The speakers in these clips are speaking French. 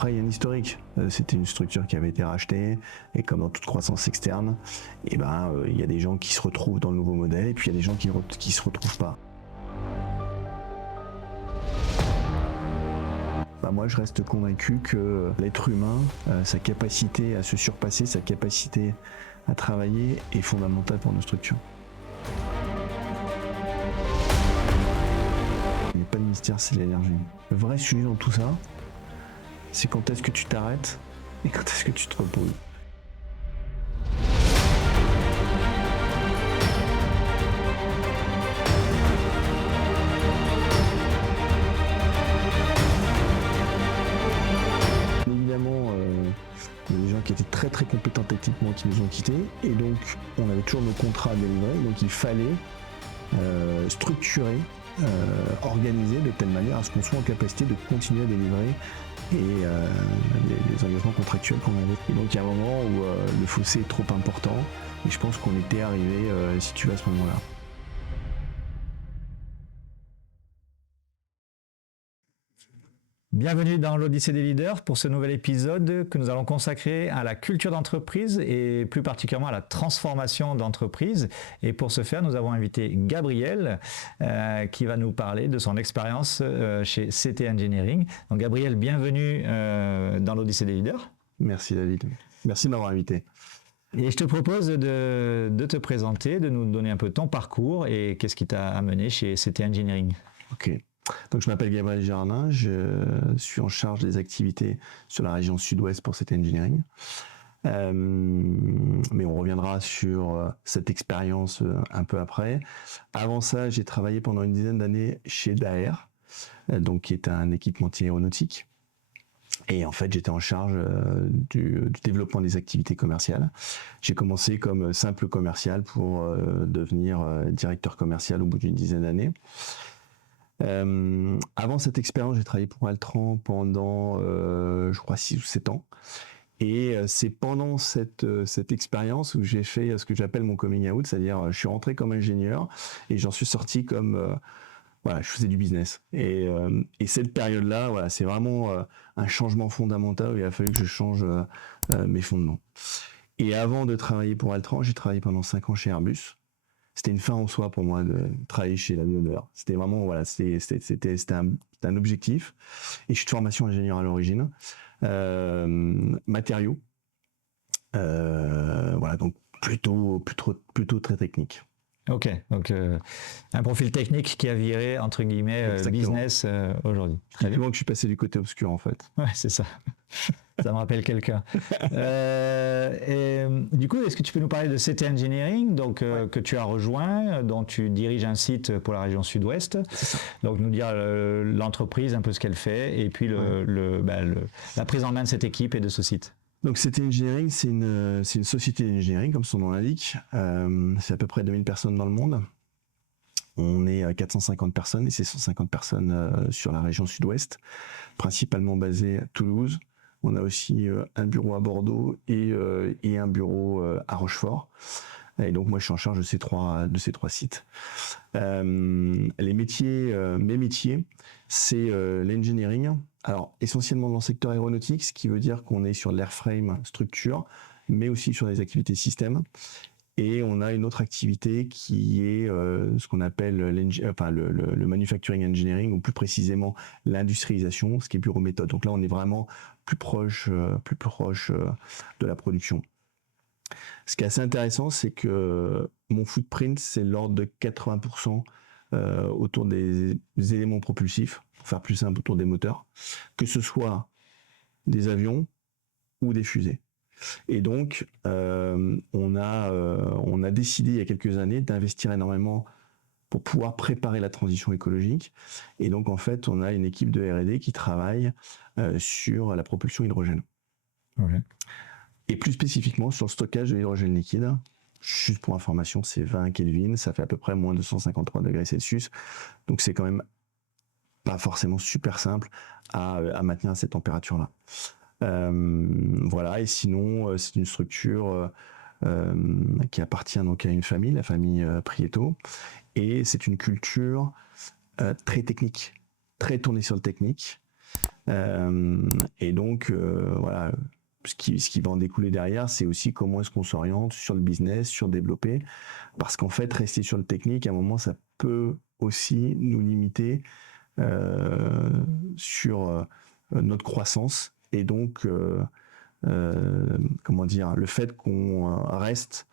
Après, il y a un historique. C'était une structure qui avait été rachetée, et comme dans toute croissance externe, il y a des gens qui se retrouvent dans le nouveau modèle, et puis il y a des gens qui se retrouvent pas. Moi, je reste convaincu que l'être humain, sa capacité à se surpasser, sa capacité à travailler est fondamentale pour nos structures. Il n'y a pas de mystère, c'est l'énergie. Le vrai sujet dans tout ça, c'est quand est-ce que tu t'arrêtes et quand est-ce que tu te reposes. Évidemment, il y a des gens qui étaient très très compétents techniquement qui nous ont quittés, et donc on avait toujours nos contrats à délivrer, donc il fallait structurer, organiser de telle manière à ce qu'on soit en capacité de continuer à délivrer et les engagements contractuels qu'on avait. Et donc il y a un moment où le fossé est trop important, et je pense qu'on était arrivé, si tu veux, à ce moment-là. Bienvenue dans l'Odyssée des leaders pour ce nouvel épisode que nous allons consacrer à la culture d'entreprise et plus particulièrement à la transformation d'entreprise. Et pour ce faire, nous avons invité Gabriel qui va nous parler de son expérience chez CT Engineering. Donc Gabriel, bienvenue dans l'Odyssée des leaders. Merci David, merci de m'avoir invité. Et je te propose de te présenter, de nous donner un peu ton parcours et qu'est-ce qui t'a amené chez CT Engineering. Ok. Donc, je m'appelle Gabriel Girardin, je suis en charge des activités sur la région sud-ouest pour CT Engineering. Mais on reviendra sur cette expérience un peu après. Avant ça, j'ai travaillé pendant une dizaine d'années chez Daher, donc qui est un équipementier aéronautique. Et en fait, j'étais en charge du développement des activités commerciales. J'ai commencé comme simple commercial pour devenir directeur commercial au bout d'une dizaine d'années. Avant cette expérience, j'ai travaillé pour Altran pendant, je crois, 6 ou 7 ans. Et c'est pendant cette expérience où j'ai fait ce que j'appelle mon coming out, c'est-à-dire je suis rentré comme ingénieur et j'en suis sorti comme, je faisais du business. Et cette période-là, voilà, c'est vraiment un changement fondamental où il a fallu que je change mes fondements. Et avant de travailler pour Altran, j'ai travaillé pendant 5 ans chez Airbus. C'était une fin en soi pour moi de travailler chez l'avionneur. C'était vraiment, voilà, c'était un objectif. Et je suis de formation ingénieur à l'origine. Matériaux. Voilà, donc plutôt très technique. Ok, donc un profil technique qui a viré, entre guillemets, business aujourd'hui. Très bien. Que je suis passé du côté obscur, en fait. Ouais, c'est ça. Ça me rappelle quelqu'un. Et du coup, est-ce que tu peux nous parler de CT Engineering, donc, que tu as rejoint, dont tu diriges un site pour la région sud-ouest. Donc, nous dire l'entreprise, un peu ce qu'elle fait, et puis la prise en main de cette équipe et de ce site. Donc, CT Engineering, c'est une société d'engineering, comme son nom l'indique. C'est à peu près 2000 personnes dans le monde. On est à 450 personnes, et c'est 150 personnes sur la région sud-ouest, principalement basées à Toulouse. On a aussi un bureau à Bordeaux et un bureau à Rochefort. Et donc, moi, je suis en charge de ces trois sites. Mes métiers, c'est l'engineering. Alors, essentiellement dans le secteur aéronautique, ce qui veut dire qu'on est sur l'airframe structure, mais aussi sur les activités système. Et on a une autre activité qui est ce qu'on appelle le manufacturing engineering, ou plus précisément l'industrialisation, ce qui est bureau méthode. Donc là, on est vraiment plus proche de la production. Ce qui est assez intéressant, c'est que mon footprint, c'est l'ordre de 80% autour des éléments propulsifs, pour faire plus simple, autour des moteurs, que ce soit des avions ou des fusées. Et donc, on a décidé il y a quelques années d'investir énormément pour pouvoir préparer la transition écologique. Et donc, en fait, on a une équipe de R&D qui travaille sur la propulsion hydrogène. Okay. Et plus spécifiquement sur le stockage de l'hydrogène liquide. Juste pour information, c'est 20 Kelvin, ça fait à peu près moins de 153 degrés Celsius. Donc, c'est quand même pas forcément super simple à maintenir à cette température-là. Voilà, et sinon, c'est une structure qui appartient donc à une famille, la famille Prieto, et c'est une culture très technique, très tournée sur le technique, Et donc, voilà, ce qui va en découler derrière, c'est aussi comment est-ce qu'on s'oriente sur le business, sur développer. Parce qu'en fait, rester sur le technique, à un moment, ça peut aussi nous limiter sur notre croissance. Et donc, comment dire, le fait qu'on reste,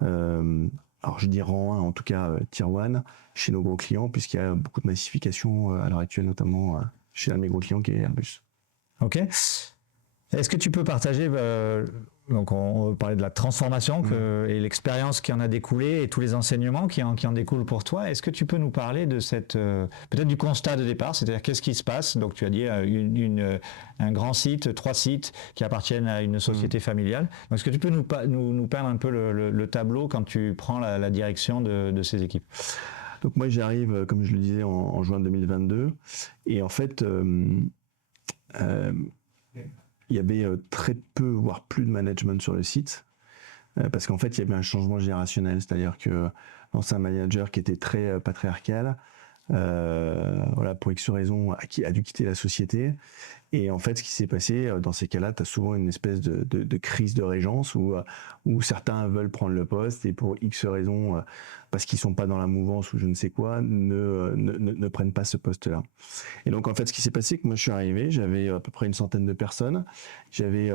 alors je dis rang 1, en tout cas tier 1, chez nos gros clients, puisqu'il y a beaucoup de massification à l'heure actuelle, notamment chez un de mes gros clients qui est Airbus. Ok. Est-ce que tu peux partager, donc on parlait de la transformation et l'expérience qui en a découlé et tous les enseignements qui en découlent pour toi. Est-ce que tu peux nous parler de cette, peut-être du constat de départ, c'est-à-dire qu'est-ce qui se passe? Donc tu as dit un grand site, 3 sites qui appartiennent à une société familiale. Donc, est-ce que tu peux nous peindre un peu le tableau quand tu prends la direction de ces équipes? Donc moi j'arrive, comme je le disais, en juin 2022, et en fait il y avait très peu, voire plus de management sur le site, parce qu'en fait il y avait un changement générationnel, c'est-à-dire que l'ancien manager qui était très patriarcal, voilà, pour X raison, a dû quitter la société. Et en fait, ce qui s'est passé, dans ces cas-là, tu as souvent une espèce de crise de régence où certains veulent prendre le poste et pour X raisons, parce qu'ils sont pas dans la mouvance ou je ne sais quoi, ne prennent pas ce poste-là. Et donc, en fait, ce qui s'est passé, c'est que moi, je suis arrivé, j'avais à peu près une centaine de personnes, j'avais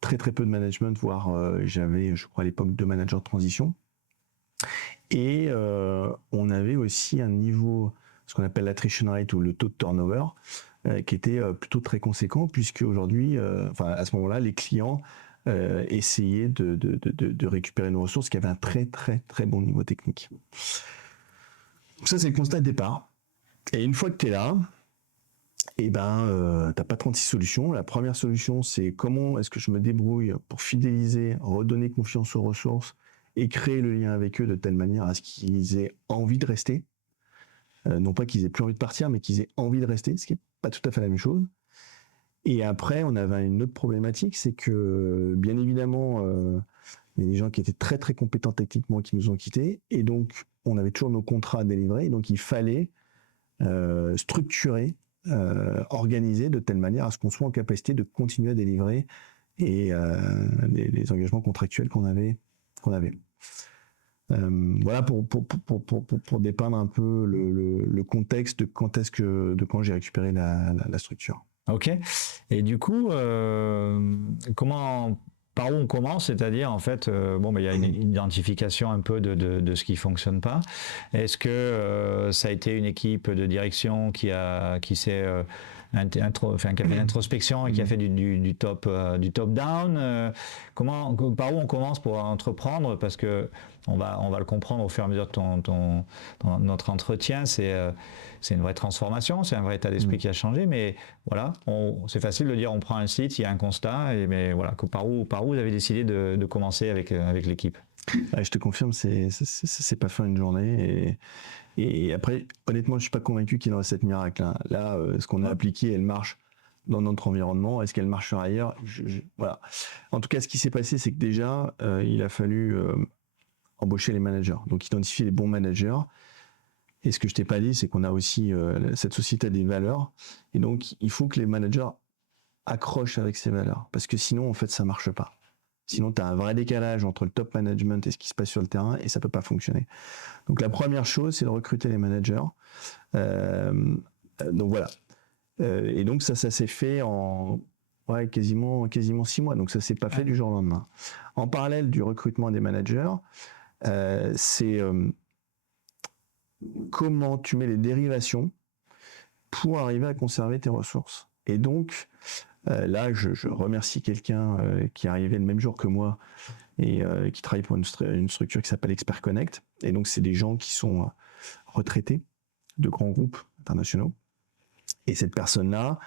très très peu de management, voire j'avais, je crois à l'époque, 2 managers de transition. Et on avait aussi un niveau, ce qu'on appelle l'attrition rate ou le taux de turnover, qui était plutôt très conséquent, puisque aujourd'hui, à ce moment-là, les clients essayaient de récupérer nos ressources qui avaient un très très très bon niveau technique. Donc ça, c'est le constat de départ. Et une fois que tu es là, t'as pas 36 solutions. La première solution, c'est comment est-ce que je me débrouille pour fidéliser, redonner confiance aux ressources et créer le lien avec eux de telle manière à ce qu'ils aient envie de rester. Non pas qu'ils aient plus envie de partir, mais qu'ils aient envie de rester, ce qui n'est pas tout à fait la même chose. Et après, on avait une autre problématique, c'est que, bien évidemment, il y a des gens qui étaient très très compétents techniquement qui nous ont quittés, et donc on avait toujours nos contrats à délivrer, et donc il fallait structurer, organiser de telle manière à ce qu'on soit en capacité de continuer à délivrer et les engagements contractuels qu'on avait. Voilà pour dépeindre un peu le contexte de quand j'ai récupéré la structure. Ok. Et du coup, par où on commence? C'est-à-dire, en fait, il y a une identification un peu de ce qui fonctionne pas. Est-ce que ça a été une équipe de direction qui s'est qui a fait une introspection et qui a fait du top down? Par où on commence pour entreprendre? Parce que on va le comprendre au fur et à mesure de notre entretien. C'est une vraie transformation, c'est un vrai état d'esprit qui a changé, mais voilà, c'est facile de dire on prend un site, il y a un constat, mais voilà, par où vous avez décidé de commencer avec l'équipe? Je te confirme, c'est pas fait une journée, et après, honnêtement, je suis pas convaincu qu'il y ait une recette miracle, hein. Là, ce qu'on a appliqué, elle marche dans notre environnement. Est-ce qu'elle marchera ailleurs? Voilà. En tout cas, ce qui s'est passé, c'est que déjà, il a fallu embaucher les managers, donc identifier les bons managers. Et ce que je t'ai pas dit, c'est qu'on a aussi, cette société a des valeurs, et donc il faut que les managers accrochent avec ces valeurs, parce que sinon, en fait, ça marche pas. Sinon, tu as un vrai décalage entre le top management et ce qui se passe sur le terrain, et ça peut pas fonctionner. Donc la première chose, c'est de recruter les managers. Donc voilà. Et donc ça s'est fait en quasiment 6 mois. Donc ça s'est pas fait du jour au lendemain. En parallèle du recrutement des managers, c'est comment tu mets les dérivations pour arriver à conserver tes ressources. Et donc, là, je remercie quelqu'un qui est arrivé le même jour que moi et qui travaille pour une structure qui s'appelle Expert Connect. Et donc, c'est des gens qui sont retraités de grands groupes internationaux. Et cette personne-là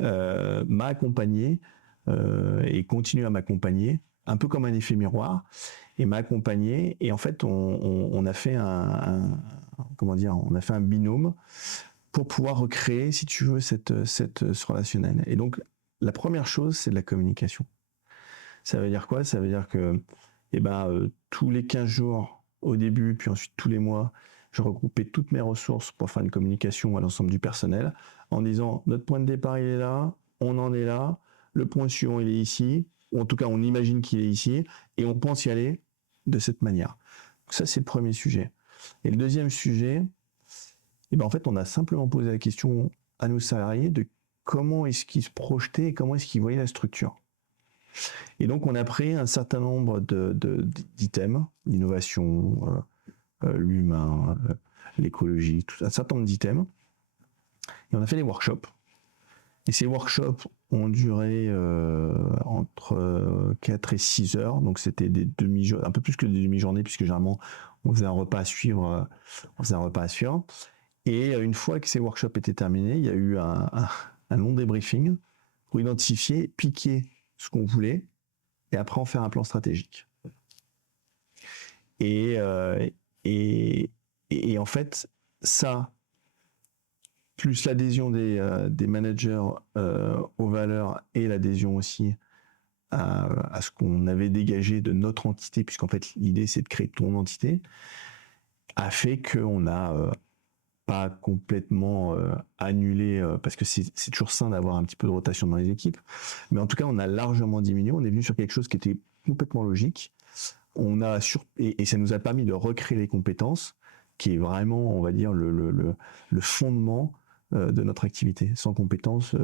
m'a accompagné et continue à m'accompagner, un peu comme un effet miroir, et m'a accompagné. Et en fait, on a fait on a fait un binôme pour pouvoir recréer, si tu veux, ce relationnel. Et donc, la première chose, c'est de la communication. Ça veut dire quoi? Ça veut dire que tous les 15 jours au début, puis ensuite tous les mois, je regroupais toutes mes ressources pour faire une communication à l'ensemble du personnel en disant notre point de départ il est là, on en est là, le point suivant il est ici, ou en tout cas on imagine qu'il est ici, et on pense y aller de cette manière. Ça c'est le premier sujet. Et le deuxième sujet, eh ben, en fait on a simplement posé la question à nos salariés de comment est-ce qu'ils se projetaient et comment est-ce qu'ils voyaient la structure. Et donc on a pris un certain nombre d'items, l'innovation, l'humain, l'écologie, tout un certain nombre d'items, et on a fait des workshops. Et ces workshops ont duré entre 4 et 6 heures, donc c'était des un peu plus que des demi-journées, puisque généralement on faisait un repas à suivre. Et une fois que ces workshops étaient terminés, il y a eu un long débriefing pour identifier, piquer ce qu'on voulait, et après en faire un plan stratégique. Et en fait, ça, plus l'adhésion des managers aux valeurs et l'adhésion aussi à ce qu'on avait dégagé de notre entité, puisqu'en fait l'idée c'est de créer ton entité, a fait qu'on n'a pas complètement annulé, parce que c'est toujours sain d'avoir un petit peu de rotation dans les équipes, mais en tout cas on a largement diminué, on est venu sur quelque chose qui était complètement logique, et ça nous a permis de recréer les compétences, qui est vraiment, on va dire, le fondement de notre activité. Sans compétences,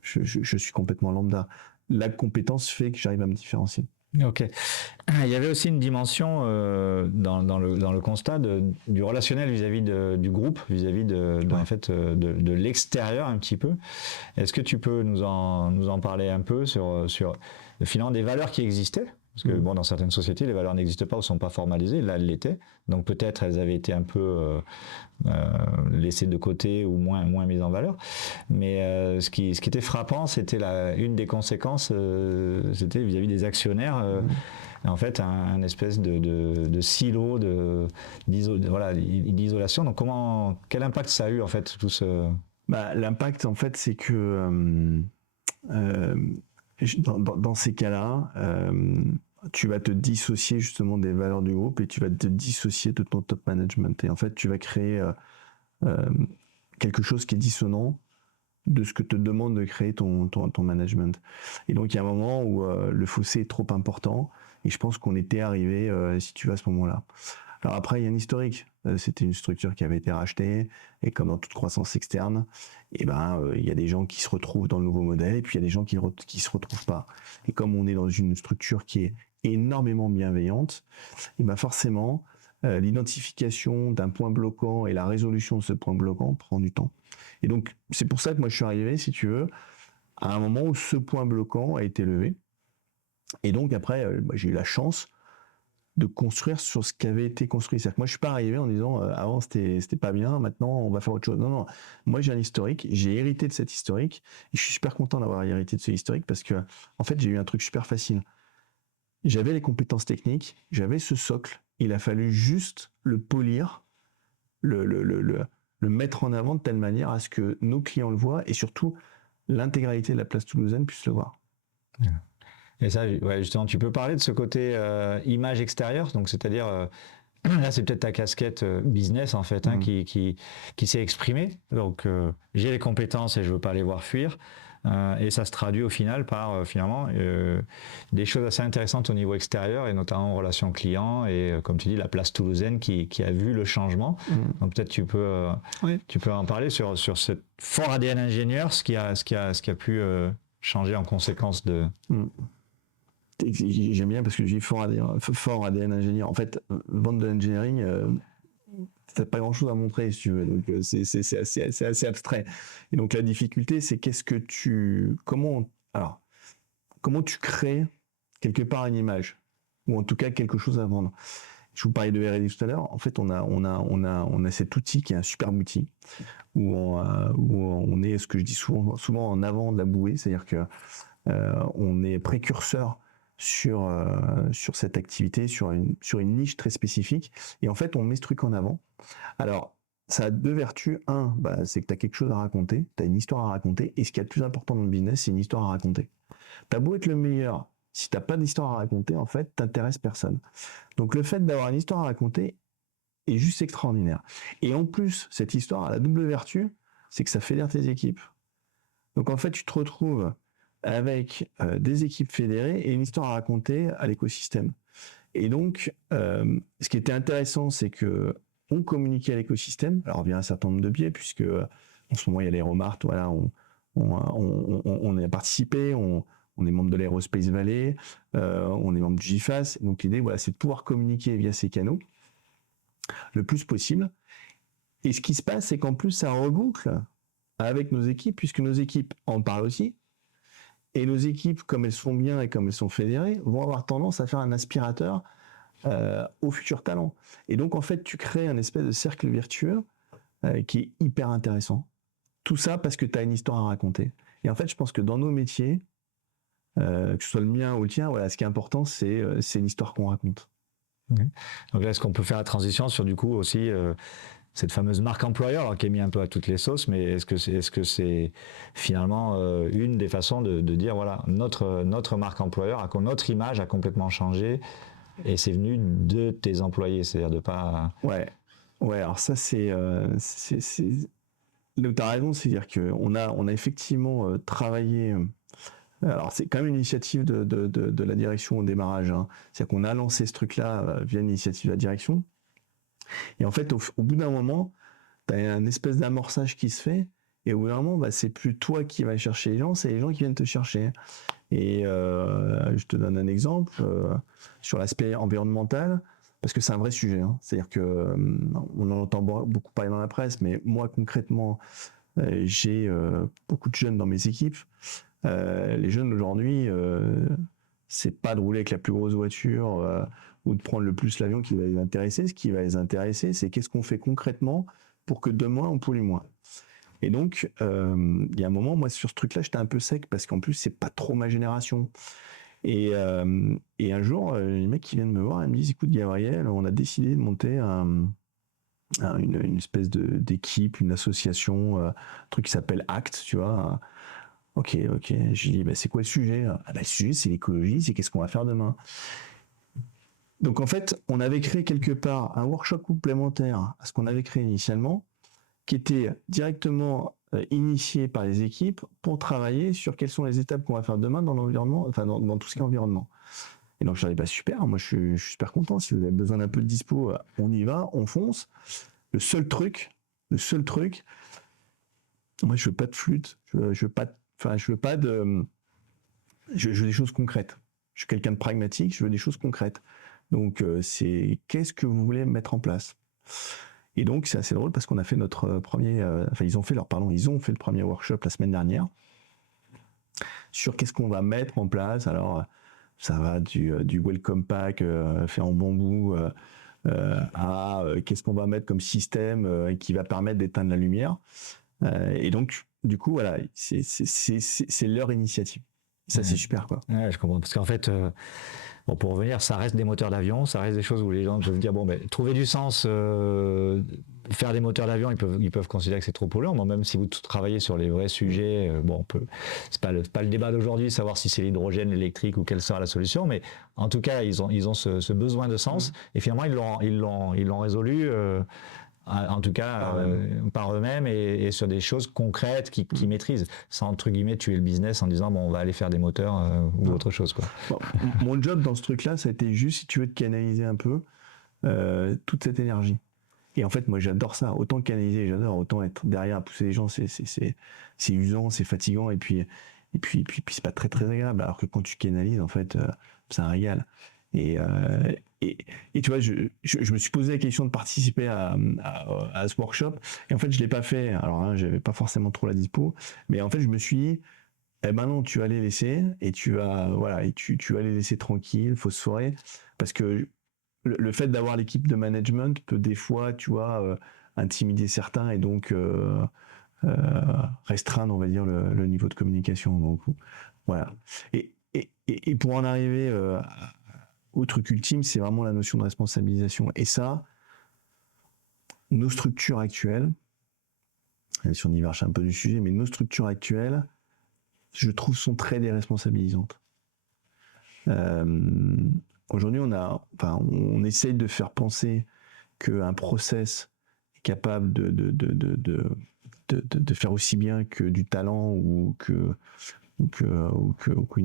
je suis complètement lambda. La compétence fait que j'arrive à me différencier. Ok. Il y avait aussi une dimension dans le constat du relationnel vis-à-vis du groupe, vis-à-vis en fait, de l'extérieur un petit peu. Est-ce que tu peux nous en parler un peu sur finalement des valeurs qui existaient? Parce que bon, dans certaines sociétés, les valeurs n'existent pas ou ne sont pas formalisées. Là, elles l'étaient. Donc peut-être elles avaient été un peu laissées de côté ou moins mises en valeur. Mais ce qui était frappant, c'était une des conséquences, c'était vis-à-vis des actionnaires. En fait, un espèce de silo d'isolation. Donc quel impact ça a eu en fait tout ce... L'impact en fait, c'est que dans ces cas-là, tu vas te dissocier justement des valeurs du groupe et tu vas te dissocier de ton top management. Et en fait, tu vas créer quelque chose qui est dissonant de ce que te demande de créer ton management. Et donc, il y a un moment où le fossé est trop important et je pense qu'on était arrivé, si tu veux, à ce moment-là. Alors après, il y a un historique. C'était une structure qui avait été rachetée et comme dans toute croissance externe, il y a des gens qui se retrouvent dans le nouveau modèle et puis il y a des gens qui se retrouvent pas. Et comme on est dans une structure qui est énormément bienveillante, forcément, l'identification d'un point bloquant et la résolution de ce point bloquant prend du temps. Et donc, c'est pour ça que moi je suis arrivé, si tu veux, à un moment où ce point bloquant a été levé. Et donc après, j'ai eu la chance de construire sur ce qui avait été construit. C'est-à-dire que moi, je suis pas arrivé en disant avant c'était pas bien, maintenant on va faire autre chose. Non. Moi, j'ai un historique, j'ai hérité de cet historique et je suis super content d'avoir hérité de ce historique parce que, en fait, j'ai eu un truc super facile. J'avais les compétences techniques, j'avais ce socle, il a fallu juste le polir, le mettre en avant de telle manière à ce que nos clients le voient et surtout l'intégralité de la place toulousaine puisse le voir. Et ça, justement, tu peux parler de ce côté image extérieure, donc c'est-à-dire là, c'est peut-être ta casquette business en fait qui s'est exprimée. Donc j'ai les compétences et je veux pas les voir fuir. Et ça se traduit au final par finalement des choses assez intéressantes au niveau extérieur et notamment en relation client et comme tu dis la place toulousaine qui a vu le changement. Donc peut-être tu peux en parler sur ce fort ADN ingénieur, ce qui a pu changer en conséquence de... J'aime bien parce que j'ai fort ADN ingénieur. En fait, vendre de l'engineering, t'as pas grand chose à montrer si tu veux, donc c'est assez abstrait. Et donc la difficulté, c'est comment tu crées quelque part une image ou en tout cas quelque chose à vendre. Je vous parlais de R&D tout à l'heure. En fait, on a cet outil qui est un superbe outil où on est, ce que je dis souvent en avant de la bouée, c'est-à-dire que on est précurseur sur cette activité, sur une niche très spécifique. Et en fait, on met ce truc en avant. Alors, ça a deux vertus. Un, c'est que tu as quelque chose à raconter, tu as une histoire à raconter. Et ce qui est le plus important dans le business, c'est une histoire à raconter. Tu as beau être le meilleur, si tu n'as pas d'histoire à raconter, en fait, tu n'intéresses personne. Donc, le fait d'avoir une histoire à raconter est juste extraordinaire. Et en plus, cette histoire a la double vertu, c'est que ça fédère tes équipes. Donc en fait, tu te retrouves avec des équipes fédérées et une histoire à raconter à l'écosystème. Et donc, ce qui était intéressant, c'est que on communiquait à l'écosystème. Alors via un certain nombre de biais, puisque en ce moment il y a l'Aeromart, voilà, on y a participé, on est membre de l'Aerospace Valley, on est membre du GIFAS. Donc l'idée, voilà, c'est de pouvoir communiquer via ces canaux le plus possible. Et ce qui se passe, c'est qu'en plus, ça reboucle avec nos équipes, puisque nos équipes en parlent aussi. Et nos équipes, comme elles sont bien et comme elles sont fédérées, vont avoir tendance à faire un aspirateur aux futurs talents. Et donc, en fait, tu crées un espèce de cercle vertueux qui est hyper intéressant. Tout ça parce que tu as une histoire à raconter. Et en fait, je pense que dans nos métiers, que ce soit le mien ou le tien, voilà, ce qui est important, c'est l'histoire qu'on raconte. Okay. Donc là, est-ce qu'on peut faire la transition sur du coup aussi cette fameuse marque employeur, alors, qui est mise un peu à toutes les sauces, mais est-ce que c'est finalement une des façons de dire voilà, notre marque employeur, notre image a complètement changé et c'est venu de tes employés, c'est-à-dire de pas... Ouais, alors ça c'est là où tu as raison, c'est-à-dire qu'on a effectivement travaillé. Alors c'est quand même une initiative de la direction au démarrage. Hein. C'est-à-dire qu'on a lancé ce truc-là via une initiative de la direction. Et en fait, au bout d'un moment, tu as un espèce d'amorçage qui se fait. Et au bout d'un moment, bah, c'est plus toi qui vas chercher les gens, c'est les gens qui viennent te chercher. Et je te donne un exemple sur l'aspect environnemental, parce que c'est un vrai sujet. Hein. C'est-à-dire on en entend beaucoup parler dans la presse, mais moi concrètement, j'ai beaucoup de jeunes dans mes équipes. Les jeunes aujourd'hui, c'est pas de rouler avec la plus grosse voiture ou de prendre le plus l'avion qui va les intéresser. Ce qui va les intéresser, c'est qu'est-ce qu'on fait concrètement pour que demain on pollue moins. Et donc, il y a un moment, moi, sur ce truc-là, j'étais un peu sec parce qu'en plus, c'est pas trop ma génération. Et un jour, les mecs qui viennent me voir, ils me disent, écoute, Gabriel, on a décidé de monter une espèce d'équipe, une association, un truc qui s'appelle ACT, tu vois. Ok. Je dis, bah, c'est quoi le sujet? Le sujet, c'est l'écologie, c'est qu'est-ce qu'on va faire demain. Donc, en fait, on avait créé quelque part un workshop complémentaire à ce qu'on avait créé initialement, qui était directement initié par les équipes pour travailler sur quelles sont les étapes qu'on va faire demain dans l'environnement, enfin dans tout ce qui est environnement. Et donc je dis, bah super, moi je suis super content, si vous avez besoin d'un peu de dispo, on y va, on fonce. Le seul truc, moi je veux pas de flûte, je veux des choses concrètes. Je suis quelqu'un de pragmatique, je veux des choses concrètes. Donc c'est qu'est-ce que vous voulez mettre en place? Et donc, c'est assez drôle parce qu'on a fait notre premier... ils ont fait le premier workshop la semaine dernière sur qu'est-ce qu'on va mettre en place. Alors, ça va du welcome pack fait en bambou à qu'est-ce qu'on va mettre comme système qui va permettre d'éteindre la lumière. Et donc, du coup, voilà, c'est leur initiative. Ça, c'est super, quoi. Ouais, je comprends. Parce qu'en fait... Bon, pour revenir, ça reste des moteurs d'avion, ça reste des choses où les gens peuvent dire bon, ben, trouver du sens, faire des moteurs d'avion, ils peuvent considérer que c'est trop polluant. Bon, même si vous travaillez sur les vrais sujets, c'est pas le débat d'aujourd'hui, savoir si c'est l'hydrogène, l'électrique ou quelle sera la solution, mais en tout cas, ils ont ce besoin de sens et finalement ils l'ont résolu. En tout cas par eux-mêmes et sur des choses concrètes qu'ils maîtrisent, sans entre guillemets tuer le business en disant bon on va aller faire des moteurs ou autre chose quoi. Bon, mon job dans ce truc-là, ça a été juste, si tu veux, de canaliser un peu toute cette énergie. Et en fait, moi j'adore ça, autant canaliser, j'adore, autant être derrière à pousser les gens, c'est usant, c'est fatigant et puis c'est pas très très agréable. Alors que quand tu canalises, en fait, c'est un régal. Et tu vois, je me suis posé la question de participer à ce workshop. Et en fait, je l'ai pas fait. Alors, hein, j'avais pas forcément trop la dispo. Mais en fait, je me suis dit, eh ben non, tu vas les laisser et tu vas les laisser tranquilles, phosphorer. Parce que le fait d'avoir l'équipe de management peut des fois, tu vois, intimider certains et donc restreindre, on va dire, le niveau de communication. Donc, voilà. Et pour en arriver au truc ultime, c'est vraiment la notion de responsabilisation. Et ça, nos structures actuelles, si on diverge un peu du sujet, mais nos structures actuelles, je trouve, sont très déresponsabilisantes. Aujourd'hui, on essaye de faire penser qu'un process est capable de faire aussi bien que du talent ou qu'une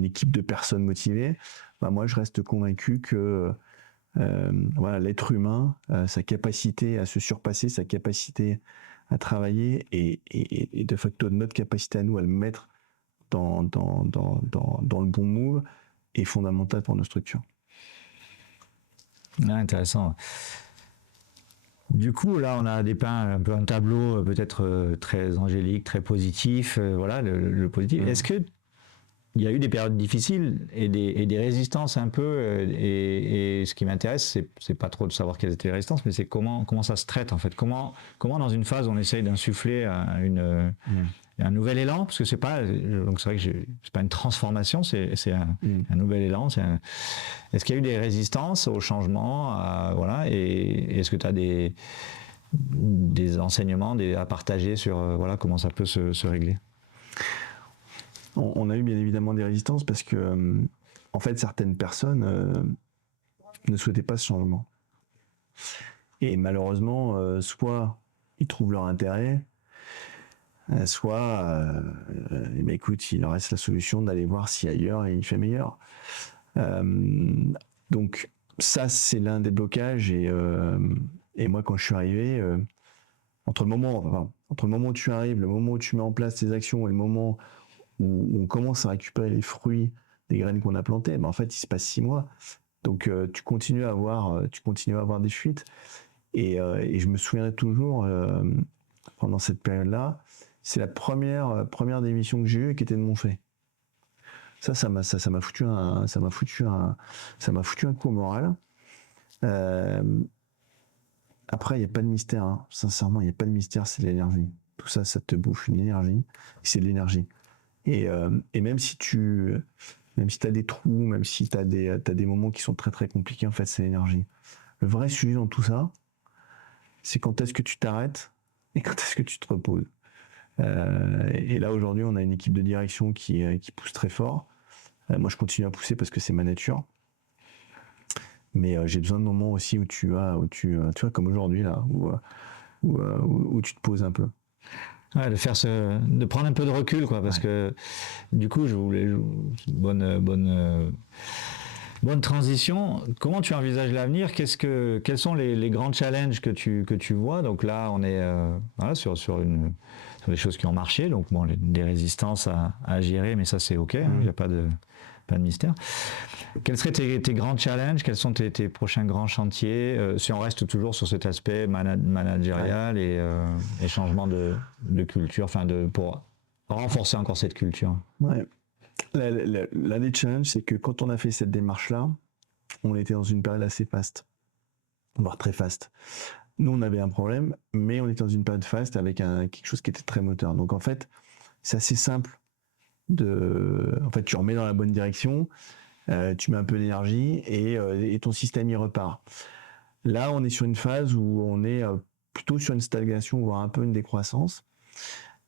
équipe de personnes motivées, bah moi je reste convaincu que voilà, l'être humain, sa capacité à se surpasser, sa capacité à travailler et de facto notre capacité à nous à le mettre dans le bon move est fondamentale pour nos structures. Ah, intéressant. Du coup, là, on a dépeint un peu un tableau peut-être très angélique, très positif, voilà, le positif. Est-ce que il y a eu des périodes difficiles et des résistances un peu, et ce qui m'intéresse, c'est pas trop de savoir quelles étaient les résistances, mais c'est comment ça se traite en fait. Comment dans une phase on essaye d'insuffler un nouvel élan, parce que c'est pas, donc c'est vrai que c'est pas une transformation, c'est un nouvel élan. Est-ce qu'il y a eu des résistances au changement, voilà, et est-ce que tu as des enseignements à partager sur voilà comment ça peut se régler? On a eu bien évidemment des résistances parce que, en fait, certaines personnes ne souhaitaient pas ce changement. Et malheureusement, soit ils trouvent leur intérêt, soit, écoute, il leur reste la solution d'aller voir si ailleurs il fait meilleur. Donc ça, c'est l'un des blocages. Et moi, quand je suis arrivé, entre le moment où tu arrives, le moment où tu mets en place tes actions et le moment où on commence à récupérer les fruits des graines qu'on a plantées, en fait, il se passe 6 mois. Donc, tu continues à avoir des fuites. Et je me souviendrai toujours, pendant cette période-là, c'est la première démission que j'ai eue qui était de mon fait. Ça m'a foutu un coup au moral. Après, il n'y a pas de mystère, hein. Sincèrement, il n'y a pas de mystère, c'est de l'énergie. Tout ça, ça te bouffe une énergie. C'est de l'énergie. Et même si tu as des trous, même si tu as des moments qui sont très très compliqués, en fait, c'est l'énergie. Le vrai sujet dans tout ça, c'est quand est-ce que tu t'arrêtes et quand est-ce que tu te reposes. Et là, aujourd'hui, on a une équipe de direction qui pousse très fort. Moi, je continue à pousser parce que c'est ma nature. Mais j'ai besoin de moments aussi où tu vois, comme aujourd'hui, là, où tu te poses un peu. Ouais, de prendre un peu de recul, quoi, parce que du coup, je voulais bonne transition. Comment tu envisages l'avenir? Quels sont les grands challenges que tu vois? Donc là, on est voilà, sur des choses qui ont marché, donc bon, des résistances à gérer, mais ça c'est ok, il n'y a pas de mystère. Quels seraient tes grands challenges? Quels sont tes prochains grands chantiers? Si on reste toujours sur cet aspect managérial et changement de culture, pour renforcer encore cette culture. Ouais. L'un des challenges, c'est que quand on a fait cette démarche-là, on était dans une période assez faste, voire très faste. Nous, on avait un problème, mais on était dans une période faste avec quelque chose qui était très moteur. Donc en fait, c'est assez simple. En fait, tu remets dans la bonne direction, tu mets un peu d'énergie et ton système y repart. Là, on est sur une phase où on est plutôt sur une stagnation, voire un peu une décroissance,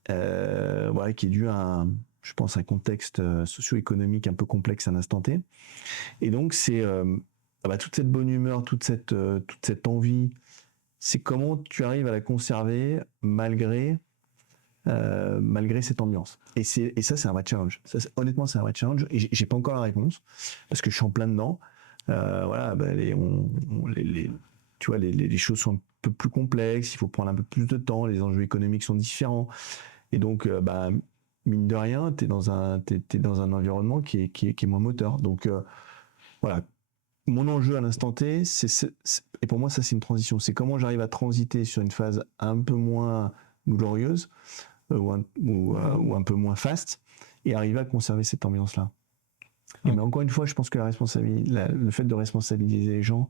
voilà, qui est due à je pense, un contexte socio-économique un peu complexe à l'instant T. Et donc, c'est toute cette bonne humeur, toute cette envie, c'est comment tu arrives à la conserver malgré cette ambiance. Et ça, c'est un vrai challenge. Honnêtement, c'est un vrai challenge. Et j'ai pas encore la réponse parce que je suis en plein dedans. Voilà, tu vois, les choses sont un peu plus complexes. Il faut prendre un peu plus de temps. Les enjeux économiques sont différents. Et donc, mine de rien, t'es dans un environnement qui est moins moteur. Donc, voilà. Mon enjeu à l'instant T, et pour moi, ça, c'est une transition. C'est comment j'arrive à transiter sur une phase un peu moins glorieuse ou un peu moins faste et arriver à conserver cette ambiance-là. Mais encore une fois, je pense que le fait de responsabiliser les gens,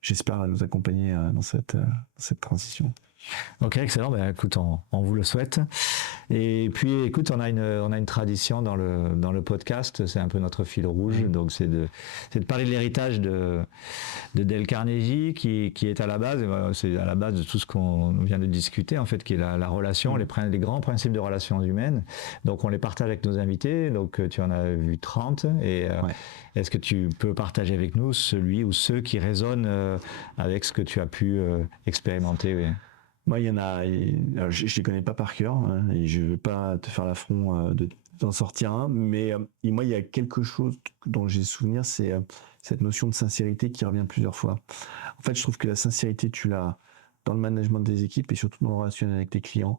j'espère nous accompagner dans cette transition. Ok, excellent. Ben, écoute, on vous le souhaite. Et puis, écoute, on a une tradition dans le podcast. C'est un peu notre fil rouge. Donc, c'est de parler de l'héritage de Dale Carnegie, qui est à la base. C'est à la base de tout ce qu'on vient de discuter, en fait, qui est la relation, les grands principes de relations humaines. Donc, on les partage avec nos invités. Donc, tu en as vu 30. Et est-ce que tu peux partager avec nous celui ou ceux qui résonnent avec ce que tu as pu expérimenter? Oui. Moi, il y en a, alors, je les connais pas par cœur, hein, et je veux pas te faire l'affront d'en sortir un, mais moi, il y a quelque chose dont j'ai souvenir, c'est cette notion de sincérité qui revient plusieurs fois. En fait, je trouve que la sincérité, tu l'as dans le management des équipes et surtout dans le relationnel avec tes clients.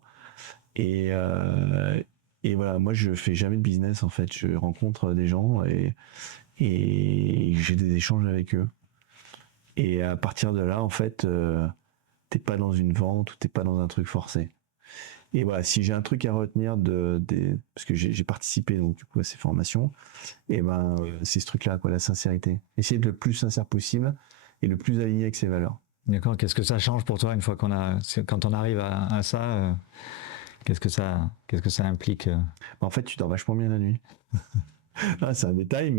Et voilà, moi, je fais jamais de business, en fait. Je rencontre des gens et j'ai des échanges avec eux. Et à partir de là, en fait, t'es pas dans une vente ou t'es pas dans un truc forcé. Et voilà, si j'ai un truc à retenir parce que j'ai participé donc du coup à ces formations, et c'est ce truc-là, quoi, la sincérité. Essayer d'être le plus sincère possible et le plus aligné avec ses valeurs. D'accord. Qu'est-ce que ça change pour toi une fois quand on arrive à ça, qu'est-ce que ça implique? En fait, tu dors vachement bien la nuit. Là, c'est un détail,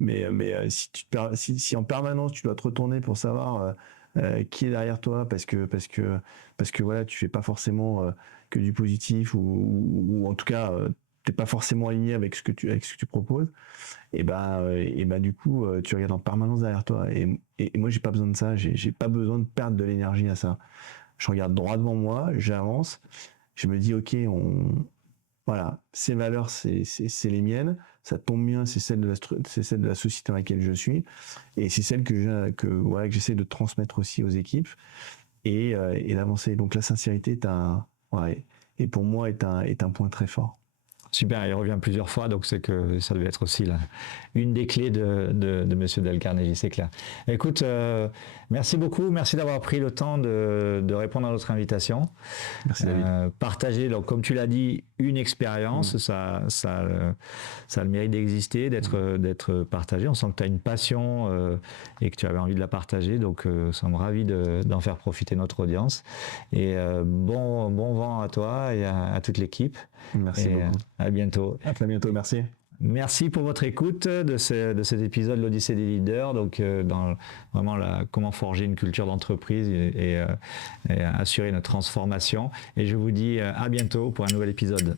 mais si en permanence tu dois te retourner pour savoir qui est derrière toi, parce que voilà, tu fais pas forcément que du positif ou en tout cas t'es pas forcément aligné avec ce que tu proposes, et du coup tu regardes en permanence derrière toi. Et moi j'ai pas besoin de ça, j'ai pas besoin de perdre de l'énergie à ça. Je regarde droit devant moi, j'avance, je me dis ok, voilà, ces valeurs, c'est les miennes. Ça tombe bien, c'est celle de la société dans laquelle je suis, et c'est celle que j'essaie de transmettre aussi aux équipes et d'avancer. Donc la sincérité et pour moi est un point très fort. Super, il revient plusieurs fois, donc c'est que ça devait être aussi une des clés de Monsieur Dale Carnegie, c'est clair. Écoute, merci beaucoup, merci d'avoir pris le temps de répondre à notre invitation. Merci David. Partager, donc comme tu l'as dit, une expérience, ça a le mérite d'exister, d'être partagé. On sent que tu as une passion et que tu avais envie de la partager, donc nous sommes ravis d'en faire profiter notre audience. Et bon vent à toi et à toute l'équipe. Merci beaucoup. À bientôt. À très bientôt, merci. Merci pour votre écoute de cet épisode l'Odyssée des leaders, donc dans vraiment comment forger une culture d'entreprise et assurer notre transformation. Et je vous dis à bientôt pour un nouvel épisode.